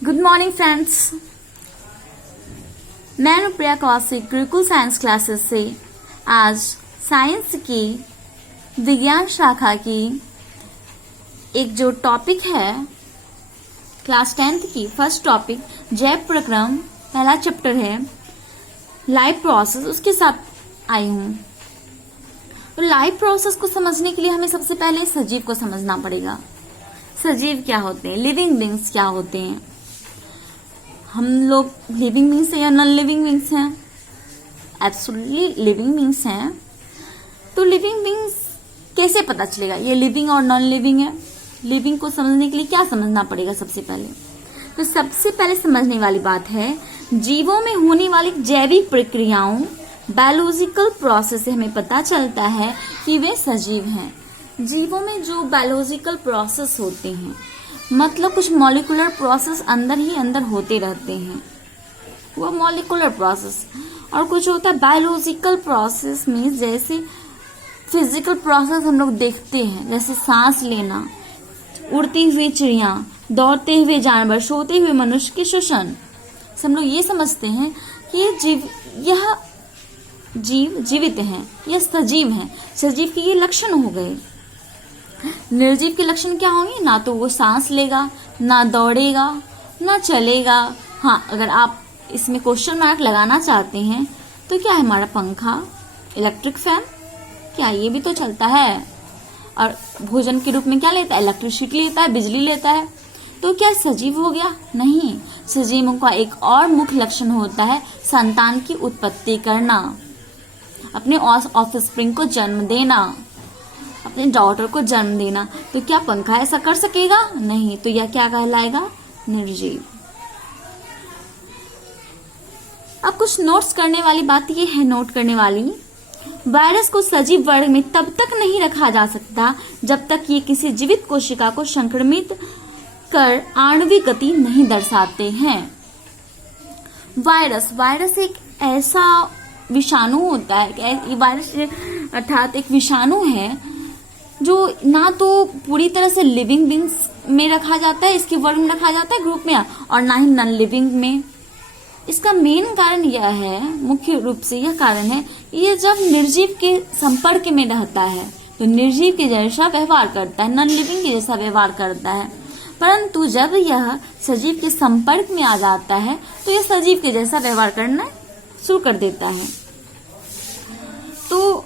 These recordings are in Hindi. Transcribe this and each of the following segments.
Good morning friends. मैं अनुप्रिया कौशिक गुरुकुल साइंस क्लासेस से आज साइंस की विज्ञान शाखा की एक जो टॉपिक है क्लास 10th की फर्स्ट टॉपिक जैव प्रक्रम पहला चैप्टर है लाइफ प्रोसेस, उसके साथ आई हूं। तो लाइफ प्रोसेस को समझने के लिए हमें सबसे पहले सजीव को समझना पड़ेगा। सजीव क्या होते हैं, लिविंग बींग्स क्या होते हैं। हम लोग लिविंग बींग्स हैं या नॉन लिविंग बींग्स हैं? एब्सोल्युटली लिविंग बींग्स हैं। तो लिविंग बींग्स कैसे पता चलेगा ये लिविंग और नॉन लिविंग है? लिविंग को समझने के लिए क्या समझना पड़ेगा सबसे पहले? तो सबसे पहले समझने वाली बात है जीवों में होने वाली जैविक प्रक्रियाओं, बायोलॉजिकल प्रोसेस से हमें पता चलता है कि वे सजीव हैं। जीवों में जो बायोलॉजिकल प्रोसेस होते हैं मतलब कुछ मॉलिक्यूलर प्रोसेस अंदर ही अंदर होते रहते हैं, वो मॉलिक्यूलर प्रोसेस। और कुछ होता है बायोलॉजिकल प्रोसेस में जैसे फिजिकल प्रोसेस हम लोग देखते हैं, जैसे सांस लेना, उड़ती हुई चिड़िया, दौड़ते हुए जानवर, सोते हुए मनुष्य के श्वसन। हम लोग ये समझते हैं कि यह जीव जीवित हैं, यह सजीव हैं। सजीव के ये लक्षण हो गए। निर्जीव के लक्षण क्या होंगे? ना तो वो सांस लेगा, ना दौड़ेगा, ना चलेगा। हाँ, अगर आप इसमें क्वेश्चन मार्क लगाना चाहते हैं तो क्या है हमारा पंखा, इलेक्ट्रिक फैन, क्या ये भी तो चलता है? और भोजन के रूप में क्या लेता है? इलेक्ट्रिसिटी लेता है, बिजली लेता है। तो क्या सजीव हो गया? नहीं। सजीवों का एक और मुख्य लक्षण होता है संतान की उत्पत्ति करना, अपने ऑफस्प्रिंग को जन्म देना, अपने डॉटर को जन्म देना। तो क्या पंखा ऐसा कर सकेगा? नहीं। तो यह क्या कहलाएगा? निर्जीव। अब कुछ नोट्स करने वाली बात यह है, नोट करने वाली, वायरस को सजीव वर्ग में तब तक नहीं रखा जा सकता जब तक ये किसी जीवित कोशिका को संक्रमित कर आणविक गति नहीं दर्शाते हैं। वायरस एक ऐसा विषाणु होता है, वायरस अर्थात एक विषाणु है जो ना तो पूरी तरह से लिविंग बींग्स में रखा जाता है, इसके वर्ग में रखा जाता है ग्रुप में, और ना ही नॉन लिविंग में। इसका मेन कारण यह है, मुख्य रूप से यह कारण है, ये जब निर्जीव के संपर्क में रहता है तो निर्जीव के जैसा व्यवहार करता है, नॉन लिविंग के जैसा व्यवहार करता है। परंतु जब यह सजीव के संपर्क में आ जाता है तो यह सजीव के जैसा व्यवहार करना शुरू कर देता है। तो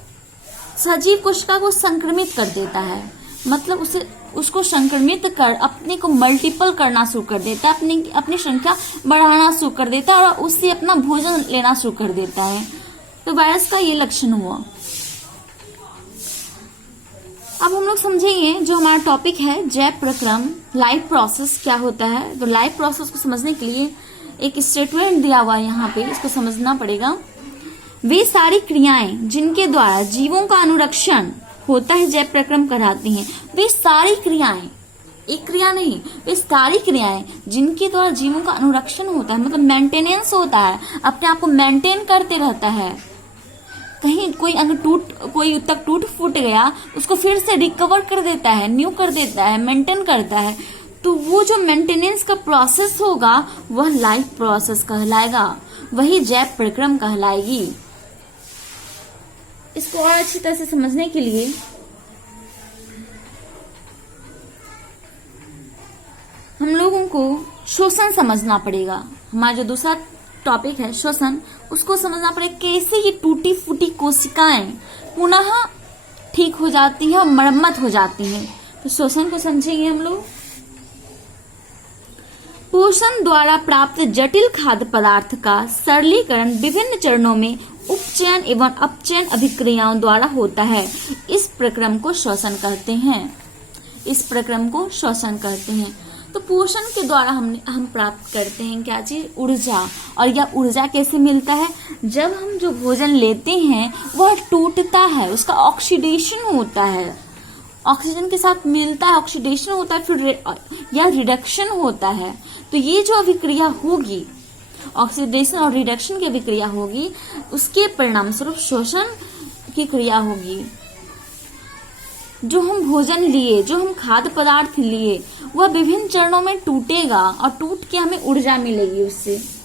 सजीव कोशिका को संक्रमित कर देता है, मतलब उसको संक्रमित कर अपने को मल्टीपल करना शुरू कर देता है, अपनी संख्या बढ़ाना शुरू कर देता है और उससे अपना भोजन लेना शुरू कर देता है। तो वायरस का ये लक्षण हुआ। अब हम लोग समझेंगे जो हमारा टॉपिक है जैव प्रक्रम, लाइफ प्रोसेस क्या होता है। तो लाइफ प्रोसेस को समझने के लिए एक स्टेटमेंट दिया हुआ है यहाँ पे, इसको समझना पड़ेगा। वे सारी क्रियाएं जिनके द्वारा जीवों का अनुरक्षण होता है जैव प्रक्रम कहलाती हैं। वे सारी क्रियाएं, एक क्रिया नहीं, वे सारी क्रियाएं जिनके द्वारा जीवों का अनुरक्षण होता है, मतलब मेंटेनेंस होता है, अपने आप को मेंटेन करते रहता है। कहीं कोई अंग कोई तक टूट फूट गया, उसको फिर से रिकवर कर देता है, न्यू कर देता है, मेंटेन करता है। तो वो जो मेंटेनेंस का प्रोसेस होगा वह लाइफ प्रोसेस कहलाएगा, वही जैव प्रक्रम कहलाएगी। इसको और अच्छी तरह से समझने के लिए हम लोगों को श्वसन समझना पड़ेगा। हमारा जो दूसरा टॉपिक है श्वसन, उसको समझना पड़ेगा कैसे ये टूटी फूटी कोशिकाएं पुनः ठीक हो जाती है और मरम्मत हो जाती है। तो श्वसन को समझेंगे हम लोग। पोषण द्वारा प्राप्त जटिल खाद्य पदार्थ का सरलीकरण विभिन्न चरणों में उपचयन एवं अपचयन अभिक्रियाओं द्वारा होता है। इस प्रक्रम को श्वसन कहते हैं। इस प्रक्रम को श्वसन कहते हैं। तो पोषण के द्वारा हम प्राप्त करते हैं क्या चीज? ऊर्जा। और यह ऊर्जा कैसे मिलता है? जब हम जो भोजन लेते हैं वह टूटता है, उसका ऑक्सीडेशन होता है, ऑक्सीजन के साथ मिलता है, ऑक्सीडेशन होता है, फिर या रिडक्शन होता है। तो ये जो अभिक्रिया होगी, ऑक्सीडेशन और रिडक्शन की अभिक्रिया होगी, उसके परिणाम स्वरूप श्वसन की क्रिया होगी। जो हम भोजन लिए, जो हम खाद्य पदार्थ लिए, वह विभिन्न चरणों में टूटेगा और टूट के हमें ऊर्जा मिलेगी उससे।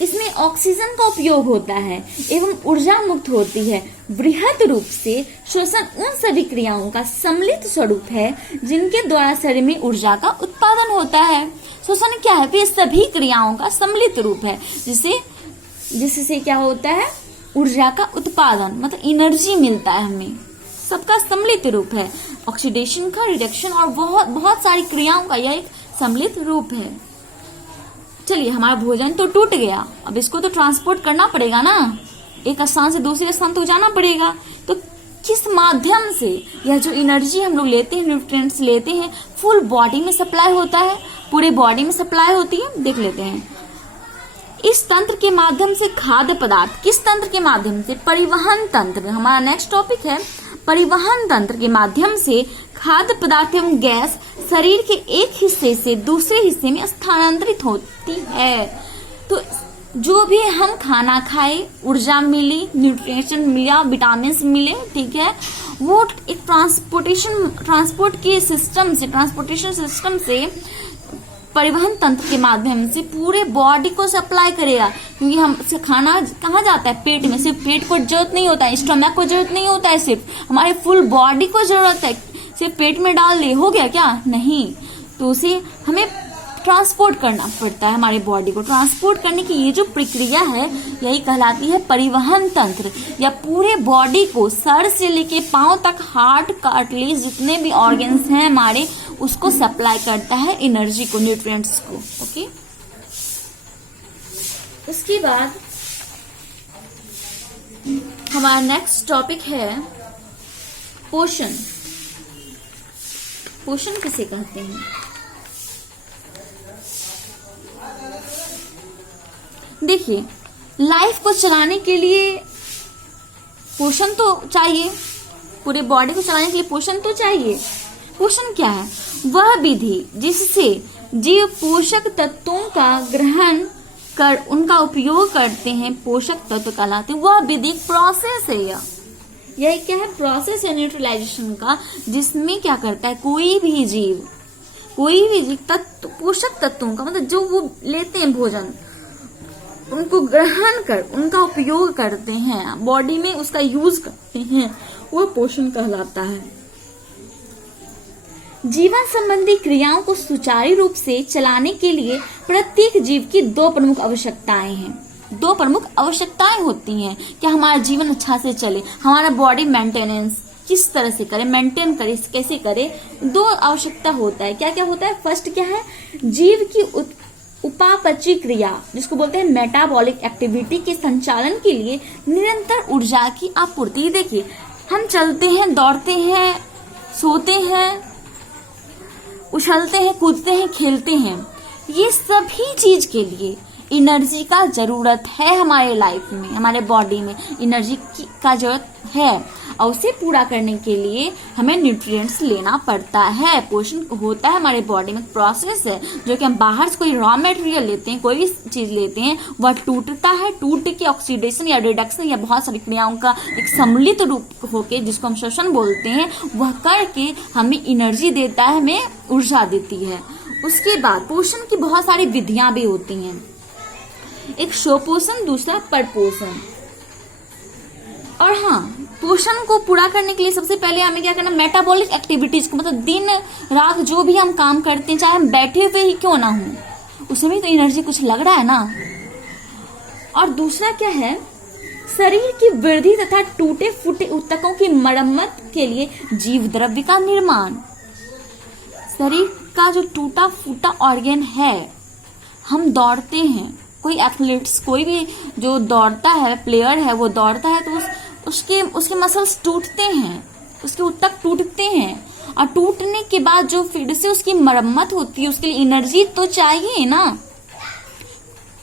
इसमें ऑक्सीजन का उपयोग होता है एवं ऊर्जा मुक्त होती है। बृहद रूप से श्वसन उन सभी क्रियाओं का सम्मिलित स्वरूप है जिनके द्वारा शरीर में ऊर्जा का उत्पादन होता है। श्वसन क्या है? ये सभी क्रियाओं का सम्मिलित रूप है जिससे क्या होता है? ऊर्जा का उत्पादन, मतलब एनर्जी मिलता है हमें। सबका सम्मिलित रूप है। ऑक्सीडेशन का, रिडक्शन और बहुत सारी क्रियाओं का यह एक सम्मिलित रूप है। चलिए, हमारा भोजन तो टूट गया, अब इसको तो ट्रांसपोर्ट करना पड़ेगा ना, एक स्थान से दूसरे स्थान तो जाना पड़ेगा। तो किस माध्यम से यह जो एनर्जी हम लोग लेते हैं, न्यूट्रिएंट्स लेते हैं, फुल बॉडी में सप्लाई होता है, पूरे बॉडी में सप्लाई होती है? देख लेते हैं। इस तंत्र के माध्यम से खाद्य पदार्थ, किस तंत्र के माध्यम से? परिवहन तंत्र। हमारा नेक्स्ट टॉपिक है परिवहन तंत्र के माध्यम से खाद्य पदार्थ एवं गैस शरीर के एक हिस्से से दूसरे हिस्से में स्थानांतरित होती है। तो जो भी हम खाना खाए, ऊर्जा मिली, न्यूट्रिशन मिला, विटामिन मिले, ठीक है, वो एक ट्रांसपोर्टेशन सिस्टम से परिवहन तंत्र के माध्यम से पूरे बॉडी को सप्लाई करेगा। क्योंकि हम खाना कहाँ जाता है? पेट में। सिर्फ पेट को जरूरत नहीं होता है, स्टमक को जरूरत नहीं होता है, सिर्फ हमारे फुल बॉडी को जरूरत है। सिर्फ पेट में डाल ले हो गया क्या? नहीं, तो उसे हमें ट्रांसपोर्ट करना पड़ता है। हमारे बॉडी को ट्रांसपोर्ट करने की ये जो प्रक्रिया है, यही कहलाती है परिवहन तंत्र। या पूरे बॉडी को सर से लेके पांव तक, हार्ट, कार्टिलेज, जितने भी ऑर्गन्स हैं हमारे, उसको सप्लाई करता है एनर्जी को, न्यूट्रिएंट्स को। ओके, उसके बाद हमारा नेक्स्ट टॉपिक है पोषण। पोषण किसे कहते हैं? देखिए, लाइफ को चलाने के लिए पोषण तो चाहिए, पूरे बॉडी को चलाने के लिए पोषण तो चाहिए। पोषण क्या है? वह विधि जिससे जीव पोषक तत्वों का ग्रहण कर उनका उपयोग करते हैं, पोषक तत्व कहलाते हैं। वह विधि प्रोसेस है। यह क्या है? प्रोसेस है न्यूट्रलाइजेशन का, जिसमें क्या करता है? कोई भी जीव तत्व, पोषक तत्वों का मतलब जो वो लेते हैं भोजन, उनको ग्रहण कर उनका उपयोग करते हैं, बॉडी में उसका यूज करते हैं, वह पोषण कहलाता है। जीवन संबंधी क्रियाओं को सुचारू रूप से चलाने के लिए प्रत्येक जीव की दो प्रमुख आवश्यकताएं हैं। दो प्रमुख आवश्यकताएं होती हैं कि हमारा जीवन अच्छा से चले, हमारा बॉडी मेंटेनेंस किस तरह से करे, मेंटेन करे, कैसे करे। दो आवश्यकता होता है। क्या क्या होता है? फर्स्ट क्या है? जीव की उपापचय क्रिया, जिसको बोलते हैं मेटाबॉलिक एक्टिविटी के संचालन के लिए निरंतर ऊर्जा की आपूर्ति। देखिए, हम चलते हैं, दौड़ते हैं, सोते हैं, उछलते हैं, कूदते हैं, खेलते हैं, ये सभी चीज के लिए एनर्जी का जरूरत है। हमारे लाइफ में, हमारे बॉडी में एनर्जी का जरूरत है, और उसे पूरा करने के लिए हमें न्यूट्रिएंट्स लेना पड़ता है। पोषण होता है हमारे बॉडी में, प्रोसेस है। जो कि हम बाहर से कोई रॉ मटेरियल लेते हैं, कोई भी चीज लेते हैं, वह टूटता है, टूट के ऑक्सीडेशन या रिडक्शन या बहुत सारी क्रियाओं का एक सम्मिलित रूप होके, जिसको हम श्वसन बोलते हैं, वह करके हमें एनर्जी देता है, हमें ऊर्जा देती है। उसके बाद पोषण की बहुत सारी विधियां भी होती हैं। एक स्वपोषण, दूसरा परपोषण। और हाँ, पोषण को पूरा करने के लिए सबसे पहले हमें क्या करना? मेटाबॉलिक एक्टिविटीज को, मतलब दिन रात जो भी हम काम करते हैं, चाहे हम बैठे हुए ही क्यों ना हो, उसमें तो एनर्जी कुछ लग रहा है ना। और दूसरा क्या है? शरीर की वृद्धि तथा टूटे फूटे ऊतकों की मरम्मत के लिए जीव द्रव्य का निर्माण। शरीर का जो टूटा फूटा ऑर्गन है, हम दौड़ते हैं, कोई एथलीट्स, कोई भी जो दौड़ता है, प्लेयर है, वो दौड़ता है तो उसके मसल्स टूटते हैं, उसके ऊतक टूटते हैं, और टूटने के बाद जो फिर से उसकी मरम्मत होती है, उसके लिए एनर्जी तो चाहिए ना।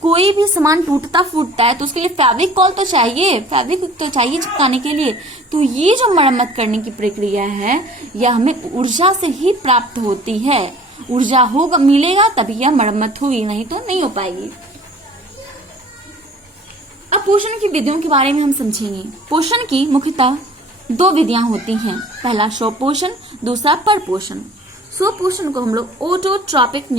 कोई भी सामान टूटता फूटता है तो उसके लिए फेविकॉल तो चाहिए, फेविक्विक तो चाहिए चिपकाने के लिए। तो ये जो मरम्मत करने की प्रक्रिया है, यह हमें ऊर्जा से ही प्राप्त होती है। ऊर्जा होगा, मिलेगा तभी यह मरम्मत होगी, नहीं तो नहीं हो पाएगी। अब पोषण की विधियों के बारे में हम समझेंगे। पोषण की मुख्यतः दो विधियां होती हैं, पहला स्वपोषण, दूसरा परपोषण। स्वपोषण को हम लोग ऑटोट्रॉपिक